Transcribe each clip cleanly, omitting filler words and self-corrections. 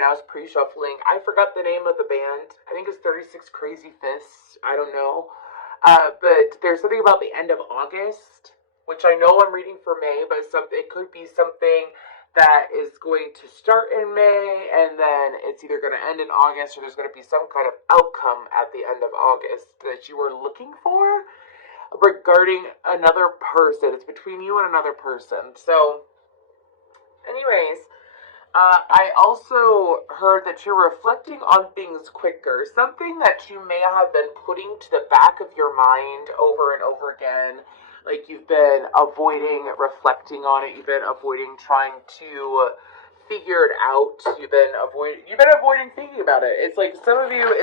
and I was pre-shuffling. I forgot the name of the band. I think it's 36 Crazy Fists. I don't know. But there's something about the end of August, which I know I'm reading for May, but it could be something that is going to start in May, and then it's either going to end in August, or there's going to be some kind of outcome at the end of August that you were looking for regarding another person. It's between you and another person. So, anyways, I also heard that you're reflecting on things quicker. Something that you may have been putting to the back of your mind over and over again. Like, you've been avoiding reflecting on it. You've been avoiding trying to figure it out. You've been avoiding thinking about it. It's like some of you have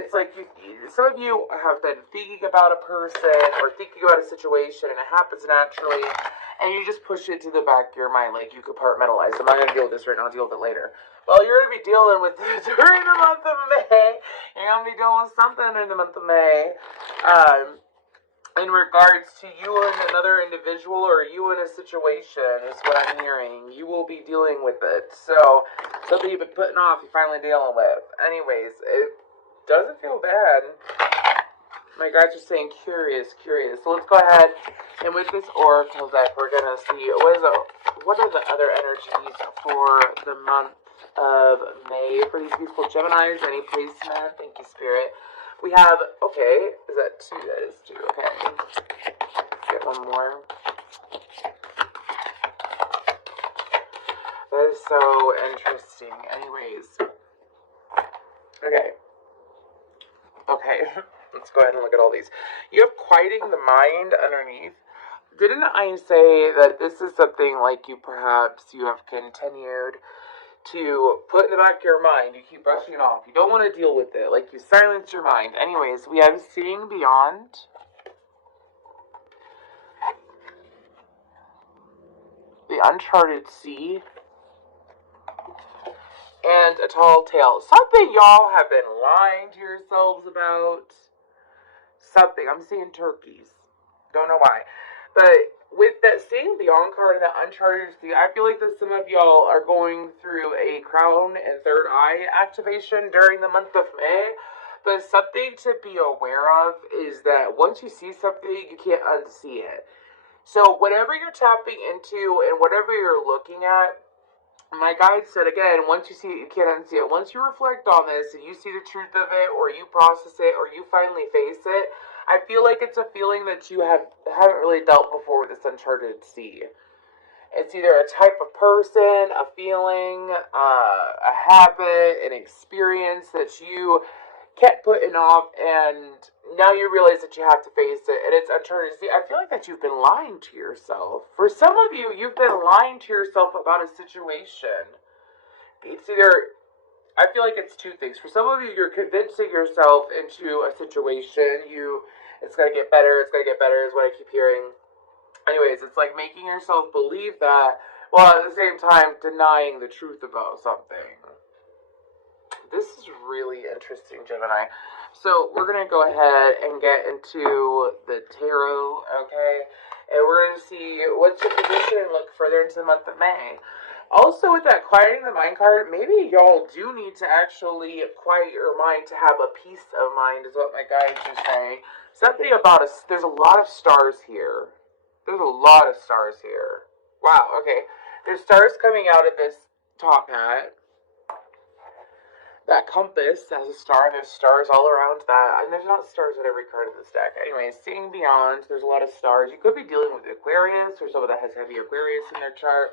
been thinking about a person or thinking about a situation, and it happens naturally, and you just push it to the back of your mind. Like, you compartmentalize. I'm not going to deal with this right now. I'll deal with it later. Well, you're going to be dealing with it during the month of May. You're going to be dealing with something in the month of May. In regards to you and another individual, or you in a situation, is what I'm hearing. You will be dealing with it. So, something you've been putting off, you're finally dealing with. Anyways, it doesn't feel bad. My guides are saying curious. So let's go ahead, and with this oracle deck, we're going to see what are the other energies for the month of May for these beautiful Geminis. Any placement? Thank you, Spirit. We have, okay, is that two? That is two, okay. Let's get one more. That is so interesting. Anyways. Okay. Let's go ahead and look at all these. You have quieting the mind underneath. Didn't I say that this is something like you have continued to put in the back of your mind? You keep brushing it off. You don't want to deal with it. Like, you silence your mind. Anyways, we have seeing beyond. The uncharted sea. And a tall tale. Something y'all have been lying to yourselves about. Something. I'm seeing turkeys. Don't know why. But with that seeing beyond card and that uncharted sea, I feel like that some of y'all are going through a crown and third eye activation during the month of May. But something to be aware of is that once you see something, you can't unsee it. So whatever you're tapping into and whatever you're looking at, my guide said, again, once you see it, you can't unsee it. Once you reflect on this and you see the truth of it, or you process it, or you finally face it, I feel like it's a feeling that you haven't really dealt before with this uncharted sea. It's either a type of person, a feeling, a habit, an experience that you kept putting off, and now you realize that you have to face it, and it's uncharted sea. I feel like that you've been lying to yourself. For some of you, you've been lying to yourself about a situation. It's either, I feel like it's two things. For some of you, you're convincing yourself into a situation. It's going to get better, is what I keep hearing. Anyways, it's like making yourself believe that, while at the same time denying the truth about something. This is really interesting, Gemini. So we're going to go ahead and get into the tarot, okay? And we're going to see what's your position and look further into the month of May. Also, with that quieting the mind card, maybe y'all do need to actually quiet your mind to have a peace of mind, is what my guides are saying. Something about us, there's a lot of stars here. There's a lot of stars here. Wow, okay. There's stars coming out of this top hat. That compass has a star, and there's stars all around that. And there's not stars at every card of this deck. Anyway, seeing beyond, there's a lot of stars. You could be dealing with Aquarius, or someone that has heavy Aquarius in their chart.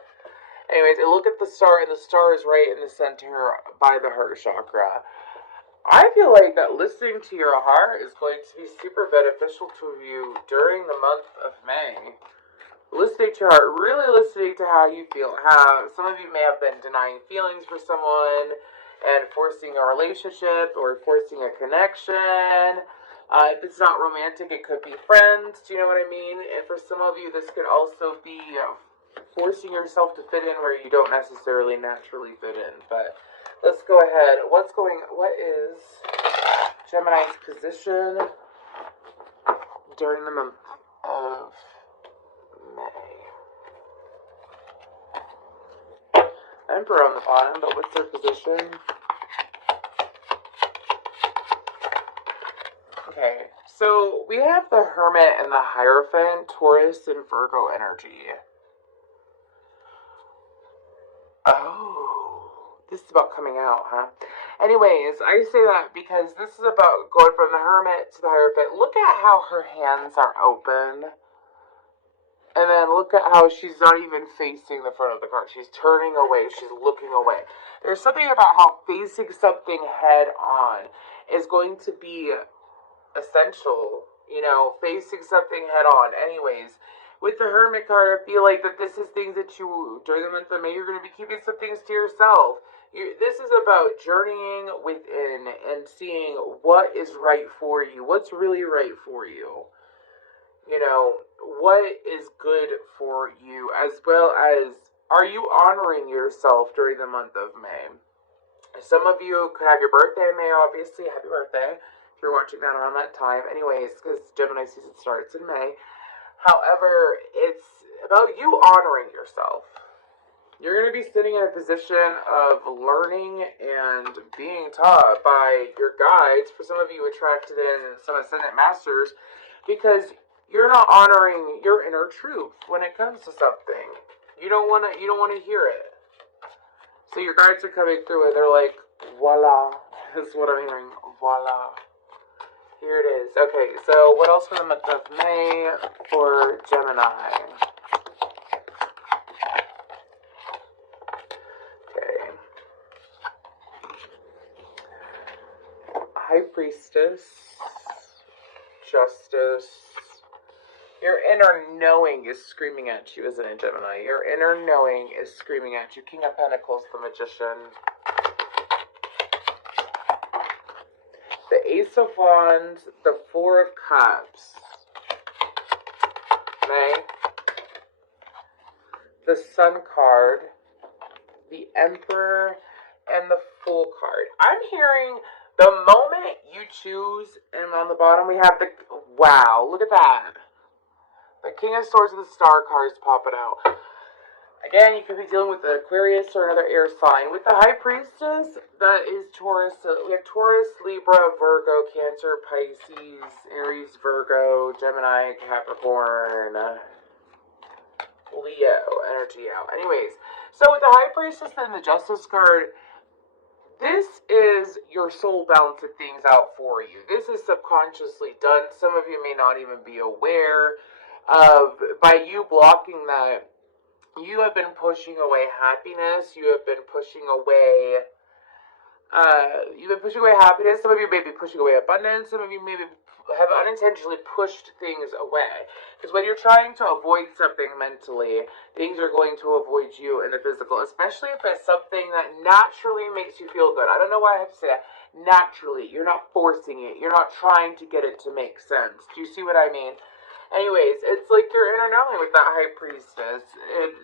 Anyways, look at the star, and the star is right in the center by the heart chakra. I feel like that listening to your heart is going to be super beneficial to you during the month of May. Listening to your heart, really listening to how you feel. How some of you may have been denying feelings for someone and forcing a relationship or forcing a connection. If it's not romantic, it could be friends. Do you know what I mean? And for some of you, this could also be forcing yourself to fit in where you don't necessarily naturally fit in. But let's go ahead. What is Gemini's position during the month of May? Emperor on the bottom, but what's their position? Okay, so we have the Hermit and the Hierophant, Taurus and Virgo energy. Oh, this is about coming out, huh? Anyways, I say that because this is about going from the Hermit to the Hierophant. Look at how her hands are open. And then look at how she's not even facing the front of the card. She's turning away. She's looking away. There's something about how facing something head on is going to be essential. You know, facing something head on. Anyways, with the Hermit card, I feel like that this is things that you, during the month of May, you're going to be keeping some things to yourself. This is about journeying within and seeing what is right for you. What's really right for you. You know, what is good for you, as well as, are you honoring yourself during the month of May? Some of you could have your birthday in May, obviously. Happy birthday if you're watching that around that time. Anyways, because Gemini season starts in May. However, it's about you honoring yourself. You're going to be sitting in a position of learning and being taught by your guides. For some of you attracted in some Ascendant Masters, because you're not honoring your inner truth when it comes to something. You don't want to hear it. So your guides are coming through and they're like, voila. This is what I'm hearing. Voila. Here it is. Okay, so what else for the month of May for Gemini? Okay. High Priestess. Justice. Your inner knowing is screaming at you, isn't it, Gemini? Your inner knowing is screaming at you. King of Pentacles, the Magician. The Ace of Wands, the Four of Cups. May. The Sun card, the Emperor, and the Fool card. I'm hearing the moment you choose, and on the bottom we have the, wow, look at that. The King of Swords and the Star cards popping out. Again, you could be dealing with an Aquarius or another air sign. With the High Priestess, that is Taurus. We have Taurus, Libra, Virgo, Cancer, Pisces, Aries, Virgo, Gemini, Capricorn, Leo energy out. Anyways, so with the High Priestess and the Justice card, this is your soul balancing things out for you. This is subconsciously done. Some of you may not even be aware of, by you blocking that, you have been pushing away happiness. You have been pushing away happiness. Some of you may be pushing away abundance. Some of you maybe have unintentionally pushed things away. Because when you're trying to avoid something mentally, things are going to avoid you in the physical. Especially if it's something that naturally makes you feel good. I don't know why I have to say that. Naturally. You're not forcing it. You're not trying to get it to make sense. Do you see what I mean? Anyways, it's like your inner knowing with that High Priestess.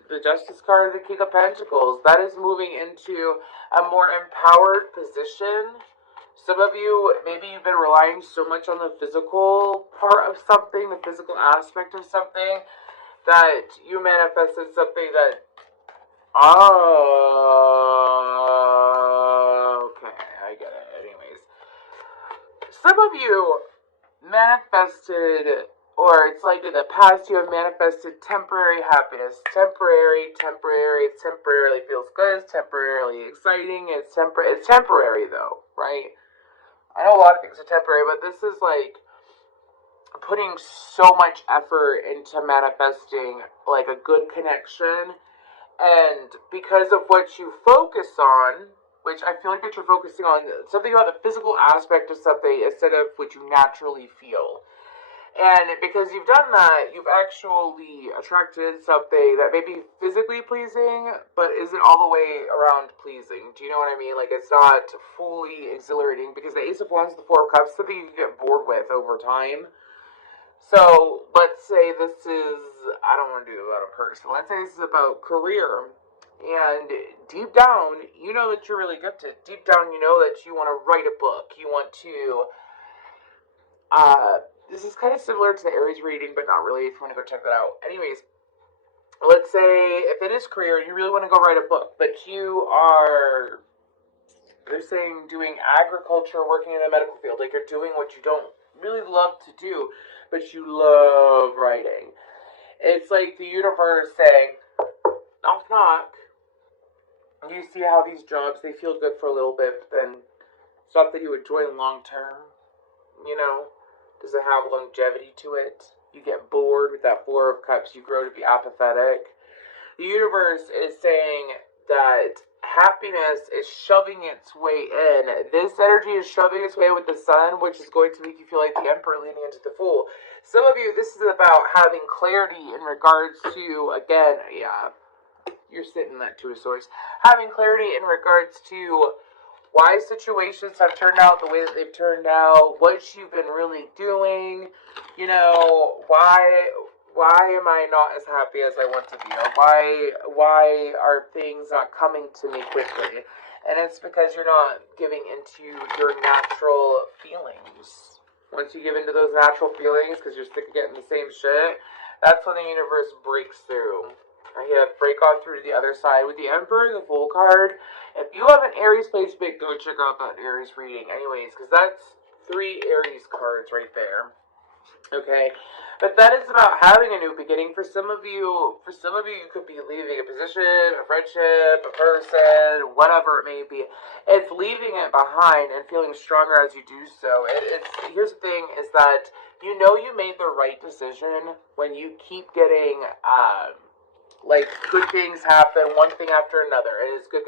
The Justice card of the King of Pentacles. That is moving into a more empowered position. Some of you, maybe you've been relying so much on the physical part of something, the physical aspect of something, that you manifested something that, oh, okay, I get it. Anyways, some of you manifested, or it's like in the past you have manifested temporary happiness. Temporarily feels good, it's temporarily exciting, it's temporary though, right? I know a lot of things are temporary, but this is like putting so much effort into manifesting like a good connection, and because of what you focus on, which I feel like that you're focusing on something about the physical aspect of something instead of what you naturally feel. And because you've done that, you've actually attracted something that may be physically pleasing, but isn't all the way around pleasing. Do you know what I mean? Like, it's not fully exhilarating, because the Ace of Wands, the Four of Cups, something you can get bored with over time. So, let's say this is, I don't want to do it about a person. Let's say this is about career. And deep down, you know that you're really gifted. Deep down, you know that you want to write a book. You want to, this is kind of similar to the Aries reading, but not really, if you want to go check that out. Anyways, let's say if it is career, you really want to go write a book, but you are, they're saying, doing agriculture, working in the medical field. Like, you're doing what you don't really love to do, but you love writing. It's like the universe saying, knock, knock. You see how these jobs, they feel good for a little bit, but then it's not that you enjoy them long term. You know, does it have longevity to it? You get bored with that Four of Cups, you grow to be apathetic. The universe is saying that happiness is shoving its way in. This energy is shoving its way with the sun, which is going to make you feel like the emperor leaning into the fool. Some of you, this is about having clarity in regards to, again, you're sitting in that Two of Swords. Having clarity in regards to why situations have turned out the way that they've turned out, what you've been really doing, you know, why am I not as happy as I want to be? Or why are things not coming to me quickly? And it's because you're not giving into your natural feelings. Once you give into those natural feelings, because you're sick of getting the same shit, that's when the universe breaks through. I have break on through to the other side with the Emperor and the Fool card. If you have an Aries placement, go check out that Aries reading. Anyways, because that's 3 Aries cards right there. Okay, but that is about having a new beginning. For some of you, you could be leaving a position, a friendship, a person, whatever it may be. It's leaving it behind and feeling stronger as you do so. Here's the thing: is that you know you made the right decision when you keep getting like good things happen, one thing after another, and it's good.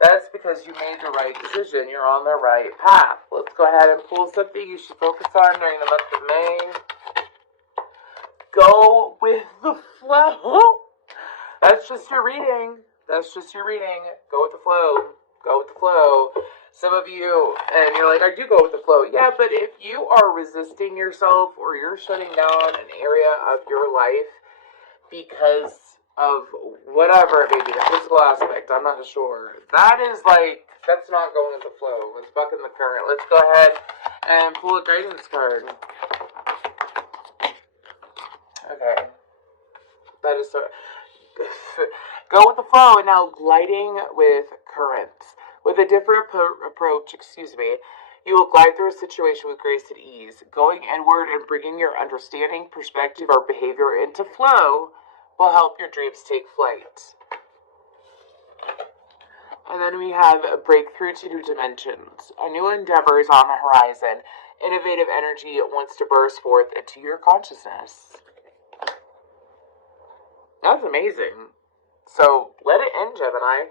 That's because you made the right decision. You're on the right path. Let's go ahead and pull something you should focus on during the month of May. Go with the flow. That's just your reading. Go with the flow. Some of you, and you're like, I do go with the flow. Yeah, but if you are resisting yourself or you're shutting down an area of your life because of whatever it may be, the physical aspect, I'm not sure. That's not going with the flow. Let's buck in the current. Let's go ahead and pull a guidance card. Okay. That is so... Go with the flow, and now gliding with currents. With a different approach, you will glide through a situation with grace and ease. Going inward and bringing your understanding, perspective, or behavior into flow will help your dreams take flight. And then we have a breakthrough to new dimensions. A new endeavor is on the horizon. Innovative energy wants to burst forth into your consciousness. That's amazing. So let it in, Gemini.